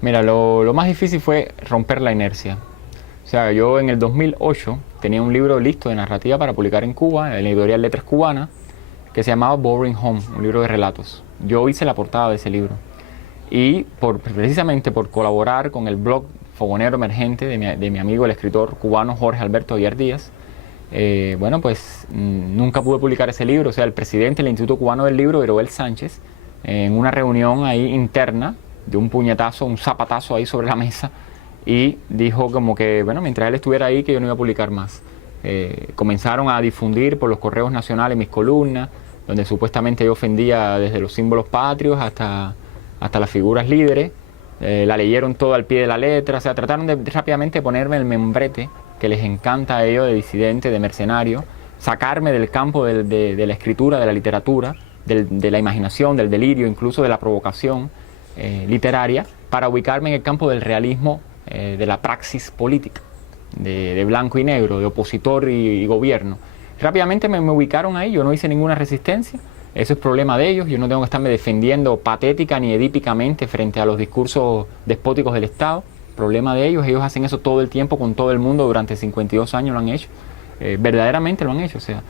Mira, lo más difícil fue romper la inercia. O sea, yo en el 2008 tenía un libro listo de narrativa para publicar en Cuba, en la editorial Letras Cubana, que se llamaba Boring Home, un libro de relatos. Yo hice la portada de ese libro. Y precisamente por colaborar con el blog Fogonero Emergente de mi amigo, el escritor cubano Jorge Alberto Aguiar Díaz, bueno, pues nunca pude publicar ese libro. O sea, el presidente del Instituto Cubano del Libro, Eroel Sánchez, en una reunión ahí interna, de un puñetazo, un zapatazo ahí sobre la mesa, y dijo como que, bueno, mientras él estuviera ahí, que yo no iba a publicar más. Comenzaron a difundir por los correos nacionales mis columnas, donde supuestamente yo ofendía desde los símbolos patrios hasta las figuras líderes. La leyeron todo al pie de la letra, o sea, trataron de rápidamente ponerme el membrete que les encanta a ellos, de disidente, de mercenario, sacarme del campo de la escritura, de la literatura, de la imaginación, del delirio, incluso de la provocación literaria, para ubicarme en el campo del realismo, de la praxis política, de blanco y negro, de opositor y gobierno. Rápidamente me ubicaron ahí, yo no hice ninguna resistencia. Eso es problema de ellos, yo no tengo que estarme defendiendo patética ni edípicamente frente a los discursos despóticos del Estado. Problema de ellos hacen eso todo el tiempo con todo el mundo, durante 52 años lo han hecho, verdaderamente lo han hecho, o sea.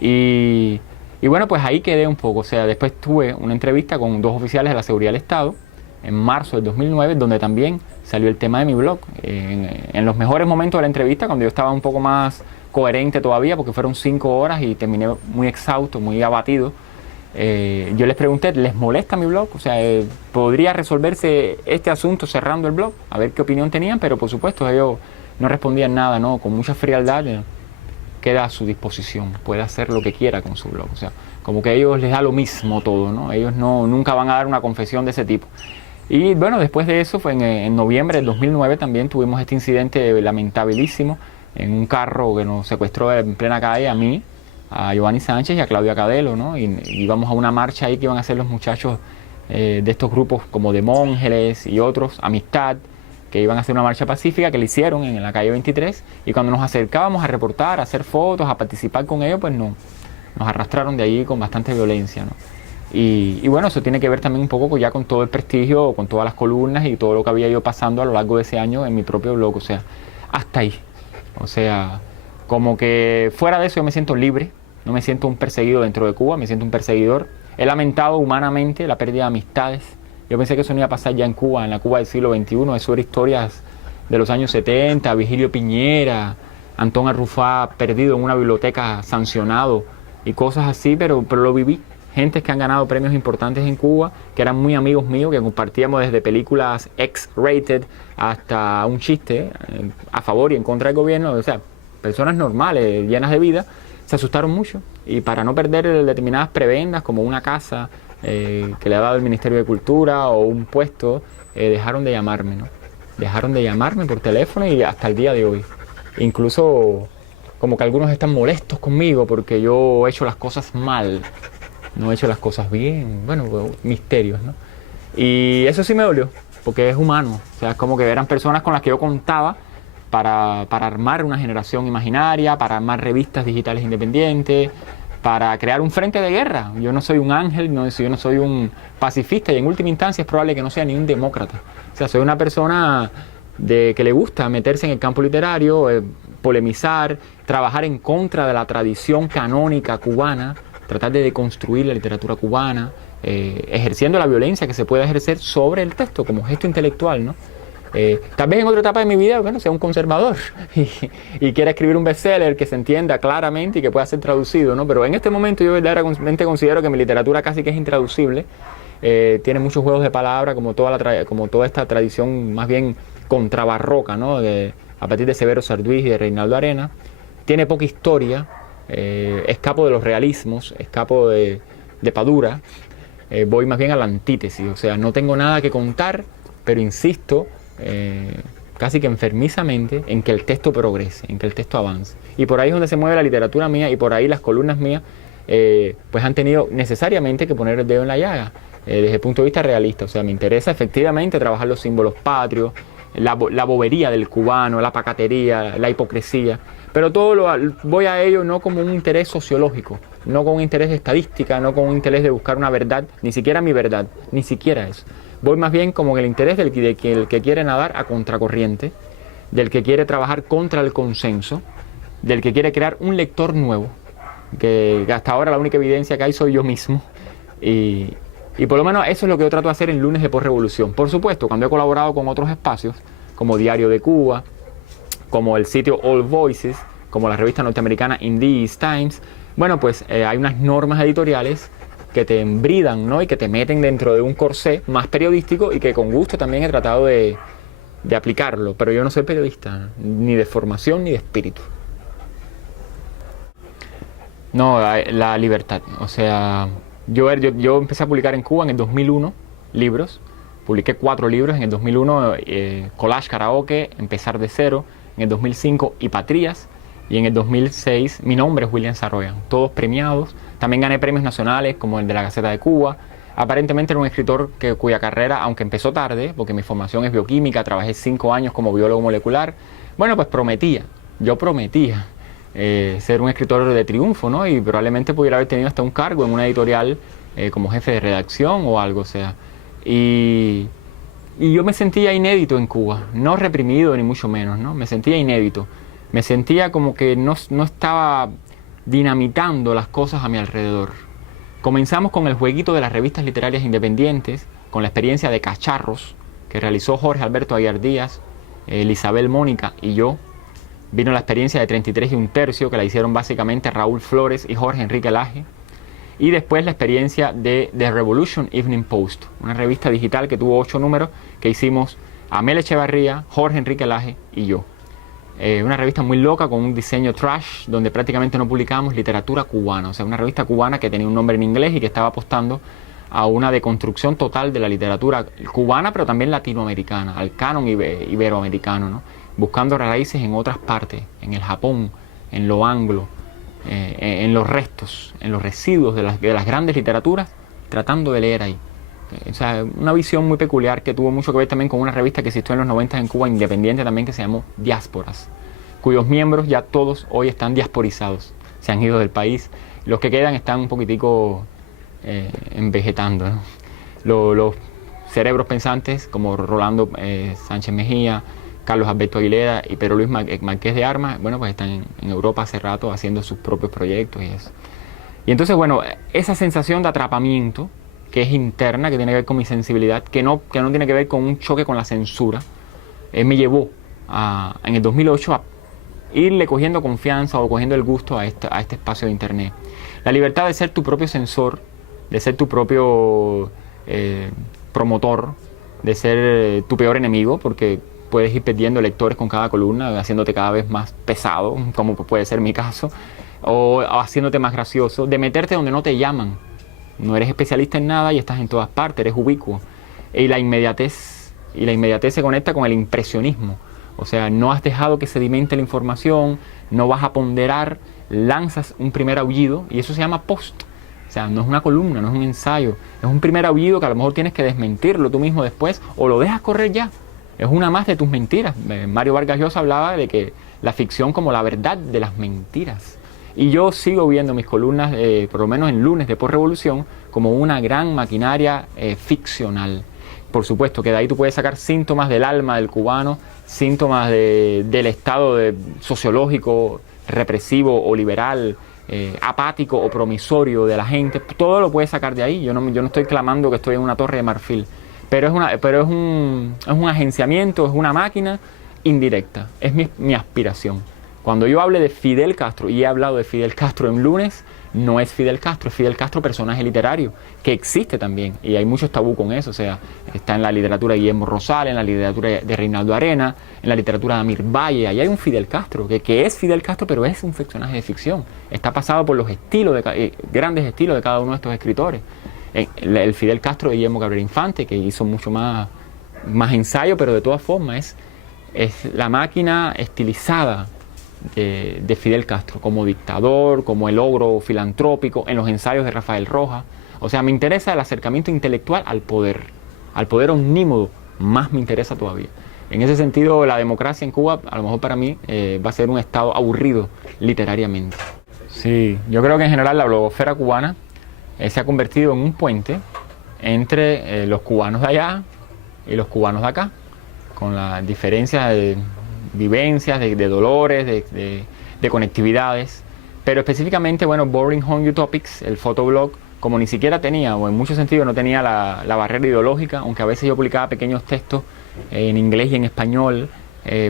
Y bueno, pues ahí quedé un poco, o sea, después tuve una entrevista con dos oficiales de la Seguridad del Estado, en marzo del 2009, donde también salió el tema de mi blog. En los mejores momentos de la entrevista, cuando yo estaba un poco más coherente todavía, porque fueron 5 horas y terminé muy exhausto, muy abatido, yo les pregunté, ¿les molesta mi blog? O sea, ¿podría resolverse este asunto cerrando el blog? A ver qué opinión tenían, pero por supuesto ellos no respondían nada, ¿no? Con mucha frialdad, queda a su disposición, puede hacer lo que quiera con su blog. O sea, como que a ellos les da lo mismo todo, ¿no? Ellos nunca van a dar una confesión de ese tipo. Y bueno, después de eso, fue en noviembre del 2009 también tuvimos este incidente lamentabilísimo en un carro que nos secuestró en plena calle a mí, a Giovanni Sánchez y a Claudia Cadelo, ¿no? Y íbamos a una marcha ahí que iban a hacer los muchachos de estos grupos como de Monjes y otros, Amistad, que iban a hacer una marcha pacífica, que la hicieron en la calle 23, y cuando nos acercábamos a reportar, a hacer fotos, a participar con ellos, pues no, nos arrastraron de allí con bastante violencia, ¿no? Y bueno, eso tiene que ver también un poco ya con todo el prestigio, con todas las columnas y todo lo que había ido pasando a lo largo de ese año en mi propio blog, o sea, hasta ahí. O sea, como que fuera de eso yo me siento libre, no me siento un perseguido dentro de Cuba, me siento un perseguidor. He lamentado humanamente la pérdida de amistades. Yo pensé que eso no iba a pasar ya en Cuba, en la Cuba del siglo XXI. Eso era historias de los años 70, Vigilio Piñera, Antón Arrufá perdido en una biblioteca sancionado y cosas así, pero lo viví. Gentes que han ganado premios importantes en Cuba, que eran muy amigos míos, que compartíamos desde películas X-rated hasta un chiste a favor y en contra del gobierno. O sea, personas normales, llenas de vida, se asustaron mucho, y para no perder determinadas prebendas como una casa que le ha dado el Ministerio de Cultura o un puesto, dejaron de llamarme, ¿no? Dejaron de llamarme por teléfono, y hasta el día de hoy. Incluso como que algunos están molestos conmigo porque yo he hecho las cosas mal, no he hecho las cosas bien, bueno, misterios, ¿no? Y eso sí me dolió, porque es humano, o sea, es como que eran personas con las que yo contaba para armar una generación imaginaria, para armar revistas digitales independientes, para crear un frente de guerra. Yo no soy un ángel, yo no soy un pacifista, y en última instancia es probable que no sea ni un demócrata. O sea, soy una persona que le gusta meterse en el campo literario, polemizar, trabajar en contra de la tradición canónica cubana, tratar de deconstruir la literatura cubana, ejerciendo la violencia que se puede ejercer sobre el texto como gesto intelectual, ¿no? Tal vez en otra etapa de mi vida, bueno, sea un conservador y quiera escribir un bestseller que se entienda claramente y que pueda ser traducido, ¿no? Pero en este momento yo verdaderamente considero que mi literatura casi que es intraducible. Tiene muchos juegos de palabras, como toda esta tradición más bien contrabarroca, ¿no? A partir de Severo Sarduís y de Reinaldo Arenas. Tiene poca historia, escapo de los realismos, escapo de Padura, voy más bien a la antítesis, o sea, no tengo nada que contar, pero insisto, casi que enfermizamente, en que el texto progrese, en que el texto avance. Y por ahí es donde se mueve la literatura mía, y por ahí las columnas mías pues han tenido necesariamente que poner el dedo en la llaga, desde el punto de vista realista. O sea, me interesa efectivamente trabajar los símbolos patrios, la bobería del cubano, la pacatería, la hipocresía, pero voy a ello no como un interés sociológico, no con un interés de estadística, no con un interés de buscar una verdad, ni siquiera mi verdad, ni siquiera eso. Voy más bien como en el interés del que quiere nadar a contracorriente, del que quiere trabajar contra el consenso, del que quiere crear un lector nuevo, que hasta ahora la única evidencia que hay soy yo mismo. Y por lo menos eso es lo que yo trato de hacer en Lunes de Postrevolución. Por supuesto, cuando he colaborado con otros espacios, como Diario de Cuba, como el sitio All Voices, como la revista norteamericana Indies Times, bueno, pues hay unas normas editoriales que te embridan, ¿no? Y que te meten dentro de un corsé más periodístico y que con gusto también he tratado de aplicarlo. Pero yo no soy periodista, ni de formación ni de espíritu. No, la libertad. O sea, yo empecé a publicar en Cuba en el 2001 libros. Publiqué 4 libros en el 2001, Collage Karaoke, Empezar de Cero, en el 2005 Hipatrías, y en el 2006 Mi nombre es William Saroyan, todos premiados. También gané premios nacionales como el de la Gaceta de Cuba. Aparentemente era un escritor cuya carrera, aunque empezó tarde, porque mi formación es bioquímica, trabajé 5 años como biólogo molecular, bueno, pues yo prometía ser un escritor de triunfo, ¿no? Y probablemente pudiera haber tenido hasta un cargo en una editorial como jefe de redacción o algo, o sea. Y yo me sentía inédito en Cuba, no reprimido ni mucho menos, ¿no? Me sentía inédito. Me sentía como que no estaba dinamitando las cosas a mi alrededor. Comenzamos con el jueguito de las revistas literarias independientes, con la experiencia de Cacharros, que realizó Jorge Alberto Aguiar Díaz, Isabel Mónica y yo. Vino la experiencia de 33 1/3, que la hicieron básicamente Raúl Flores y Jorge Enrique Laje. Y después la experiencia de The Revolution Evening Post, una revista digital que tuvo 8 números, que hicimos Amel Echevarría, Jorge Enrique Laje y yo. Una revista muy loca con un diseño trash, donde prácticamente no publicábamos literatura cubana, o sea, una revista cubana que tenía un nombre en inglés y que estaba apostando a una deconstrucción total de la literatura cubana, pero también latinoamericana, al canon iberoamericano, ¿no? Buscando raíces en otras partes, en el Japón, en lo anglo, en los restos, en los residuos de las grandes literaturas, tratando de leer ahí. O sea, una visión muy peculiar que tuvo mucho que ver también con una revista que existió en los 90 en Cuba, independiente también, que se llamó Diásporas, cuyos miembros ya todos hoy están diasporizados, se han ido del país. Los que quedan están un poquitico envegetando, ¿no? Los cerebros pensantes como Rolando Sánchez Mejía, Carlos Alberto Aguilera y Pedro Luis Marqués de Armas, bueno, pues están en Europa hace rato haciendo sus propios proyectos y eso. Y entonces, bueno, esa sensación de atrapamiento, que es interna, que tiene que ver con mi sensibilidad, que no tiene que ver con un choque con la censura, me llevó en el 2008 a irle cogiendo confianza o cogiendo el gusto a este espacio de internet. La libertad de ser tu propio censor, de ser tu propio promotor, de ser tu peor enemigo, porque puedes ir perdiendo lectores con cada columna, haciéndote cada vez más pesado, como puede ser mi caso, o haciéndote más gracioso, de meterte donde no te llaman. No eres especialista en nada y estás en todas partes, eres ubicuo. Y la inmediatez se conecta con el impresionismo. O sea, no has dejado que sedimente la información, no vas a ponderar, lanzas un primer aullido y eso se llama post. O sea, no es una columna, no es un ensayo, es un primer aullido que a lo mejor tienes que desmentirlo tú mismo después o lo dejas correr ya. Es una más de tus mentiras. Mario Vargas Llosa hablaba de que la ficción como la verdad de las mentiras. Y yo sigo viendo mis columnas, por lo menos en Lunes de Postrevolución, como una gran maquinaria ficcional. Por supuesto que de ahí tú puedes sacar síntomas del alma del cubano, síntomas del estado sociológico, represivo o liberal, apático o promisorio de la gente. Todo lo puedes sacar de ahí. Yo no estoy clamando que estoy en una torre de marfil, pero es un agenciamiento, es una máquina indirecta. Es mi aspiración. Cuando yo hable de Fidel Castro, y he hablado de Fidel Castro en Lunes, no es Fidel Castro personaje literario, que existe también, y hay muchos tabú con eso, o sea, está en la literatura de Guillermo Rosales, en la literatura de Reinaldo Arena, en la literatura de Amir Valle, ahí hay un Fidel Castro, que es Fidel Castro, pero es un personaje de ficción, está pasado por los grandes estilos de cada uno de estos escritores. El Fidel Castro de Guillermo Cabrera Infante, que hizo mucho más ensayo, pero de todas formas es la máquina estilizada de Fidel Castro como dictador, como el ogro filantrópico en los ensayos de Rafael Rojas. O sea, me interesa el acercamiento intelectual al poder omnímodo, más me interesa todavía. En ese sentido, la democracia en Cuba, a lo mejor para mí, va a ser un estado aburrido literariamente. Sí, yo creo que en general la blogosfera cubana se ha convertido en un puente entre los cubanos de allá y los cubanos de acá, con las diferencias de vivencias, de dolores, de conectividades. Pero específicamente, bueno, Boring Home Utopics, el fotoblog, como ni siquiera tenía, o en muchos sentidos no tenía la barrera ideológica, aunque a veces yo publicaba pequeños textos en inglés y en español,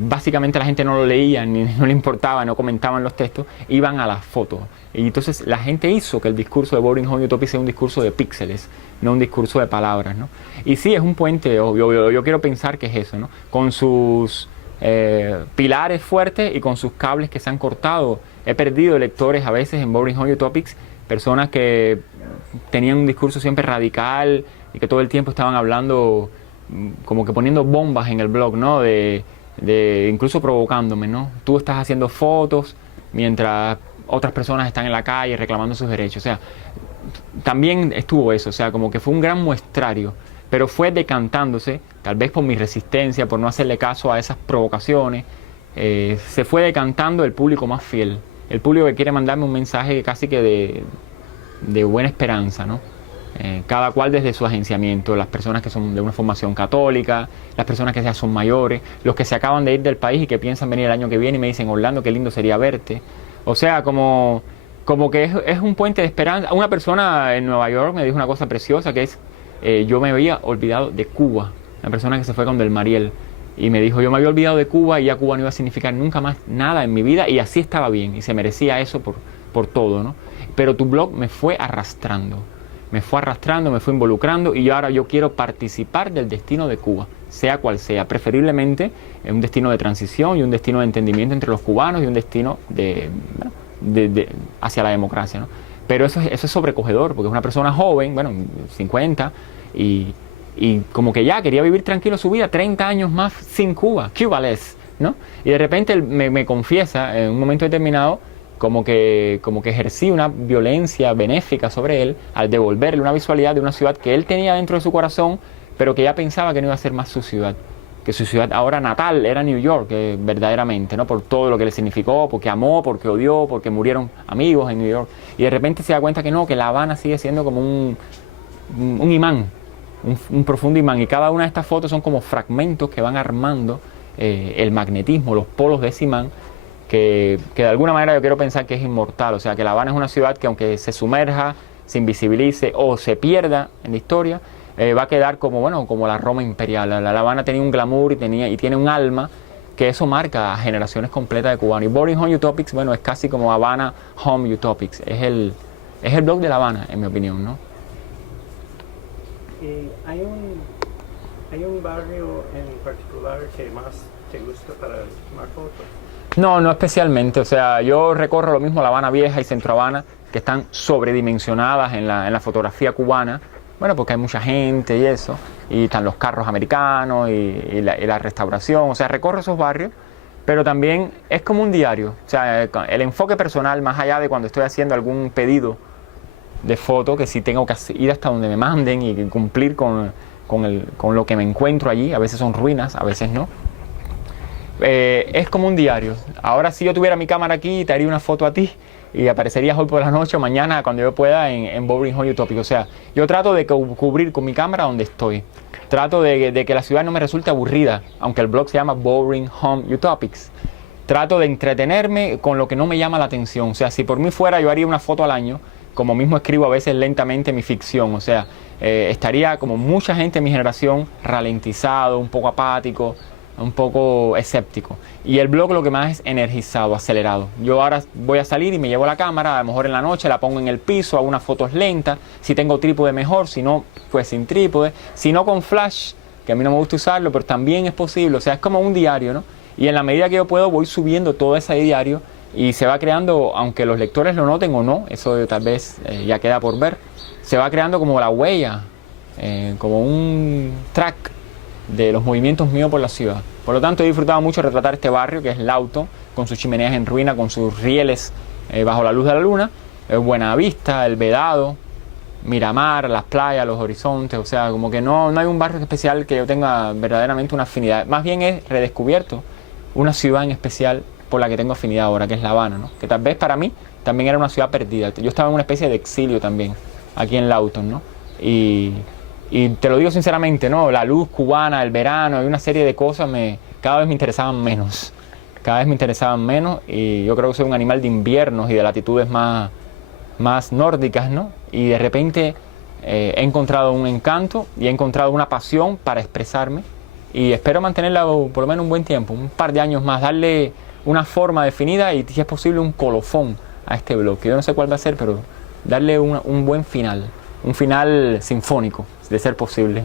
básicamente la gente no lo leía, ni no le importaba, no comentaban los textos, iban a las fotos. Y entonces la gente hizo que el discurso de Boring Home Utopics sea un discurso de píxeles, no un discurso de palabras, ¿no? Y sí, es un puente, yo quiero pensar que es eso, ¿no? Con sus pilares fuertes y con sus cables que se han cortado. He perdido lectores a veces en Boring Home Utopics, personas que tenían un discurso siempre radical y que todo el tiempo estaban hablando, como que poniendo bombas en el blog, ¿no? Incluso provocándome, ¿no? Tú estás haciendo fotos mientras otras personas están en la calle reclamando sus derechos. O sea, también estuvo eso, o sea, como que fue un gran muestrario, pero fue decantándose, tal vez por mi resistencia, por no hacerle caso a esas provocaciones, se fue decantando el público más fiel, el público que quiere mandarme un mensaje casi que de buena esperanza, ¿no? Cada cual desde su agenciamiento, las personas que son de una formación católica, las personas que ya son mayores, los que se acaban de ir del país y que piensan venir el año que viene y me dicen, Orlando, qué lindo sería verte. O sea, como que es un puente de esperanza. Una persona en Nueva York me dijo una cosa preciosa, que es, yo me había olvidado de Cuba, una persona que se fue con Del Mariel, y me dijo, yo me había olvidado de Cuba y ya Cuba no iba a significar nunca más nada en mi vida, y así estaba bien, y se merecía eso por todo, ¿no? Pero tu blog me fue arrastrando, me fue involucrando, y ahora yo quiero participar del destino de Cuba, sea cual sea, preferiblemente un destino de transición y un destino de entendimiento entre los cubanos y un destino hacia la democracia, ¿no? Pero eso es sobrecogedor, porque es una persona joven, bueno, 50, y como que ya quería vivir tranquilo su vida, 30 años más sin Cuba, Cubaless, ¿no? Y de repente él me confiesa en un momento determinado como que ejercí una violencia benéfica sobre él al devolverle una visualidad de una ciudad que él tenía dentro de su corazón, pero que ya pensaba que no iba a ser más su ciudad, que su ciudad ahora natal era New York, verdaderamente, ¿no? Por todo lo que le significó, porque amó, porque odió, porque murieron amigos en New York, y de repente se da cuenta que no, que La Habana sigue siendo como un imán, un profundo imán, y cada una de estas fotos son como fragmentos que van armando el magnetismo, los polos de ese imán, que de alguna manera yo quiero pensar que es inmortal. O sea, que La Habana es una ciudad que aunque se sumerja, se invisibilice o se pierda en la historia, va a quedar como, bueno, como la Roma imperial. La Habana tenía un glamour y tiene un alma, que eso marca a generaciones completas de cubanos. Y Boring Home Utopics, bueno, es casi como Habana Home Utopics, es el blog de La Habana, en mi opinión, ¿no? ¿Hay un barrio en particular que más te gusta para tomar fotos? No especialmente. O sea, yo recorro lo mismo La Habana Vieja y Centro Habana, que están sobredimensionadas en la fotografía cubana. Bueno, porque hay mucha gente y eso, y están los carros americanos y la restauración. O sea, recorro esos barrios, pero también es como un diario. O sea, el enfoque personal, más allá de cuando estoy haciendo algún pedido de foto, que sí tengo que ir hasta donde me manden y cumplir con lo que me encuentro allí. A veces son ruinas, a veces no. Es como un diario. Ahora, si yo tuviera mi cámara aquí, te haría una foto a ti y aparecerías hoy por la noche o mañana cuando yo pueda en Boring Home Utopics. O sea, yo trato de cubrir con mi cámara donde estoy. Trato de que la ciudad no me resulte aburrida, aunque el blog se llama Boring Home Utopics. Trato de entretenerme con lo que no me llama la atención. O sea, si por mí fuera, yo haría una foto al año, como mismo escribo a veces lentamente mi ficción. O sea, estaría como mucha gente de mi generación ralentizado, un poco apático, un poco escéptico. Y el blog lo que más es energizado, acelerado. Yo ahora voy a salir y me llevo la cámara, a lo mejor en la noche la pongo en el piso, hago unas fotos lentas. Si tengo trípode mejor, si no, pues sin trípode. Si no, con flash, que a mí no me gusta usarlo, pero también es posible. O sea, es como un diario, ¿no? Y en la medida que yo puedo, voy subiendo todo ese diario y se va creando, aunque los lectores lo noten o no, eso tal vez ya queda por ver, se va creando como la huella, como un track de los movimientos míos por la ciudad. Por lo tanto, he disfrutado mucho retratar este barrio, que es Lauto, con sus chimeneas en ruina, con sus rieles bajo la luz de la luna, Buena Vista, El Vedado, Miramar, las playas, los horizontes. O sea, como que no hay un barrio especial que yo tenga verdaderamente una afinidad. Más bien he redescubierto una ciudad en especial por la que tengo afinidad ahora, que es La Habana, ¿no? Que tal vez para mí también era una ciudad perdida. Yo estaba en una especie de exilio también, aquí en Lauto, ¿no? Y Y te lo digo sinceramente, ¿no? La luz cubana, el verano y una serie de cosas cada vez me interesaban menos. Cada vez me interesaban menos y yo creo que soy un animal de inviernos y de latitudes más nórdicas, ¿no? Y de repente he encontrado un encanto y he encontrado una pasión para expresarme y espero mantenerla por lo menos un buen tiempo, un par de años más, darle una forma definida y si es posible un colofón a este blog, que yo no sé cuál va a ser, pero darle un buen final, un final sinfónico, de ser posible.